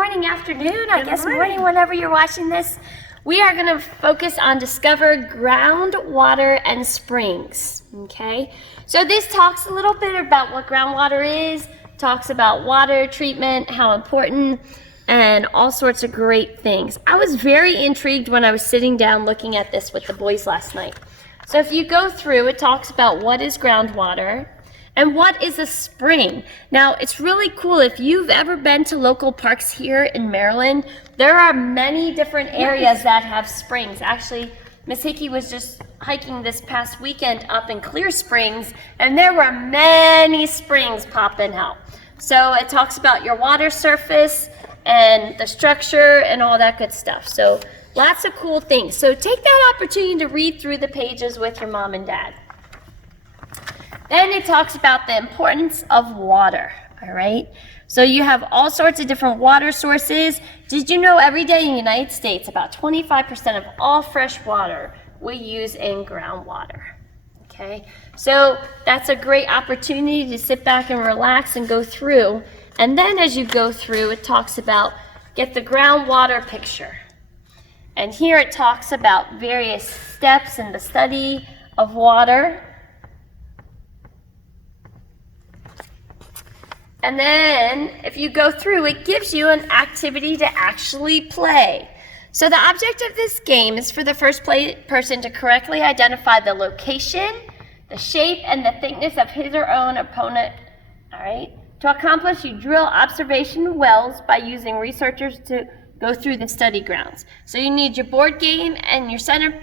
morning, afternoon, I guess morning whenever you're watching this. We are going to focus on discover groundwater and springs, okay? So this talks a little bit about what groundwater is, talks about water treatment, how important, and all sorts of great things. I was very intrigued when I was sitting down looking at this with the boys last night. So if you go through, it talks about what is groundwater and what is a spring. Now, it's really cool. If you've ever been to local parks here in Maryland, there are many different areas that have springs. Actually, Miss Hickey was just hiking this past weekend up in Clear Springs, and there were many springs popping out. So it talks about your water surface and the structure and all that good stuff. So lots of cool things. So take that opportunity to read through the pages with your mom and dad. Then it talks about the importance of water, all right? So you have all sorts of different water sources. Did you know every day in the United States, about 25% of all fresh water we use in groundwater, okay? So that's a great opportunity to sit back and relax and go through. And then as you go through, it talks about get the groundwater picture. And here it talks about various steps in the study of water. And then if you go through, it gives you an activity to actually play. So the object of this game is for the first person to correctly identify the location, the shape, and the thickness of his or own opponent, all right? To accomplish, you drill observation wells by using researchers to go through the study grounds. So you need your board game and your center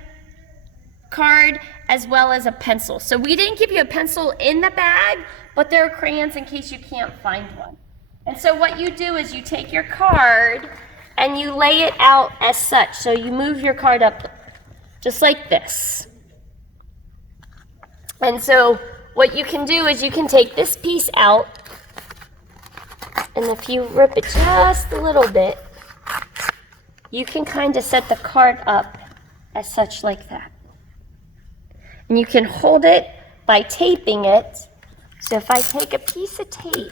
card as well as a pencil. So we didn't give you a pencil in the bag, but there are crayons in case you can't find one. And so what you do is you take your card and you lay it out as such. So you move your card up just like this. And so what you can do is you can take this piece out, and if you rip it just a little bit, you can kind of set the card up as such like that. And you can hold it by taping it. So if I take a piece of tape,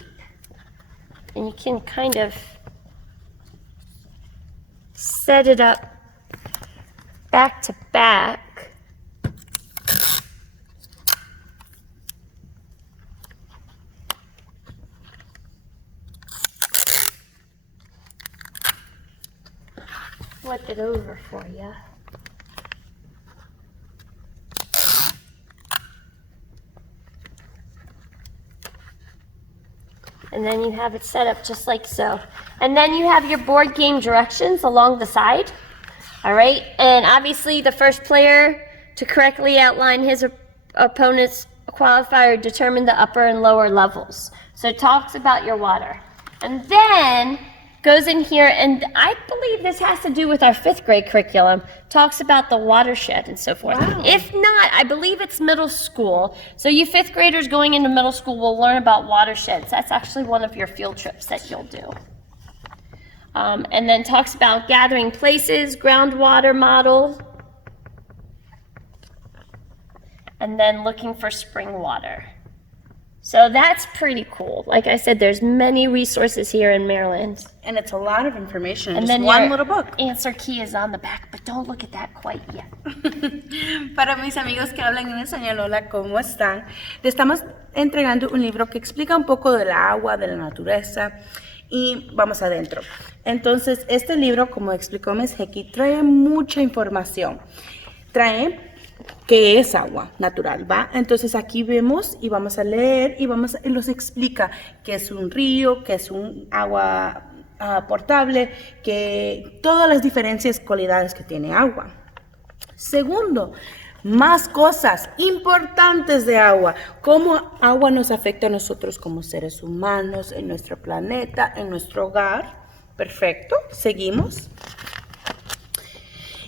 and you can kind of set it up back to back. Flip it over for you. And then you have it set up just like so. And then you have your board game directions along the side. All right, and obviously the first player to correctly outline his opponent's qualifier determine the upper and lower levels. So it talks about your water. And then goes in here, and I believe this has to do with our 5th grade curriculum, talks about the watershed and so forth. Wow. If not, I believe it's middle school. So you 5th graders going into middle school will learn about watersheds. That's actually one of your field trips that you'll do. And then talks about gathering places, groundwater model, and then looking for spring water. So that's pretty cool. Like I said, there's many resources here in Maryland. And it's a lot of information in And just then one your little book. Answer key is on the back, but don't look at that quite yet. Para mis amigos que hablan en español, hola, ¿cómo están? Le estamos entregando un libro que explica un poco del agua, de la naturaleza, y vamos adentro. Entonces, este libro, como explicó Miss Hickey, trae mucha información. Trae qué es agua natural, ¿va? Entonces aquí vemos y vamos a leer y nos explica qué es un río, qué es un agua potable, que todas las diferencias, cualidades que tiene agua. Segundo, más cosas importantes de agua, cómo agua nos afecta a nosotros como seres humanos, en nuestro planeta, en nuestro hogar. Perfecto, seguimos.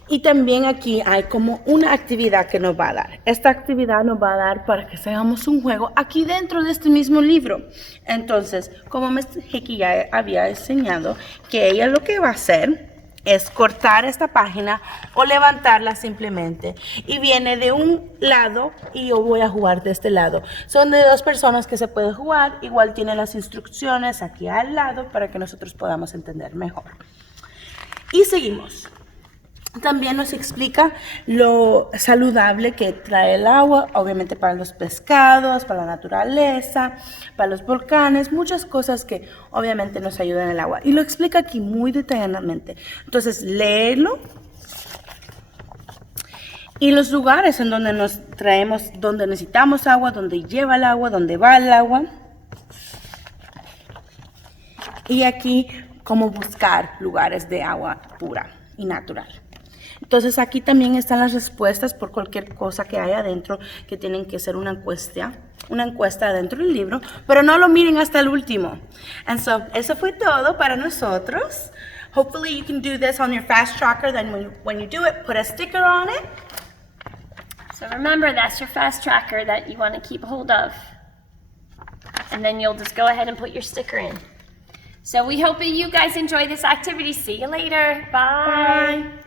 Y también aquí hay como una actividad que nos va a dar. Esta actividad nos va a dar para que hagamos un juego aquí dentro de este mismo libro. Entonces, como Miss Hickey ya había enseñado, que ella lo que va a hacer es cortar esta página o levantarla simplemente. Y viene de un lado y yo voy a jugar de este lado. Son de dos personas que se puede jugar. Igual tiene las instrucciones aquí al lado para que nosotros podamos entender mejor. Y seguimos. También nos explica lo saludable que trae el agua, obviamente para los pescados, para la naturaleza, para los volcanes, muchas cosas que obviamente nos ayudan el agua. Y lo explica aquí muy detalladamente. Entonces, léelo. Y los lugares en donde nos traemos, donde necesitamos agua, donde lleva el agua, donde va el agua. Y aquí, cómo buscar lugares de agua pura y natural. Entonces aquí también están las respuestas por cualquier cosa que haya adentro, que tienen que ser una encuesta dentro del libro, pero no lo miren hasta el último. And so, eso fue todo para nosotros. Hopefully you can do this on your fast tracker, then when you do it, put a sticker on it. So remember, that's your fast tracker that you want to keep hold of. And then you'll just go ahead and put your sticker in. So we hope that you guys enjoy this activity. See you later. Bye. Bye.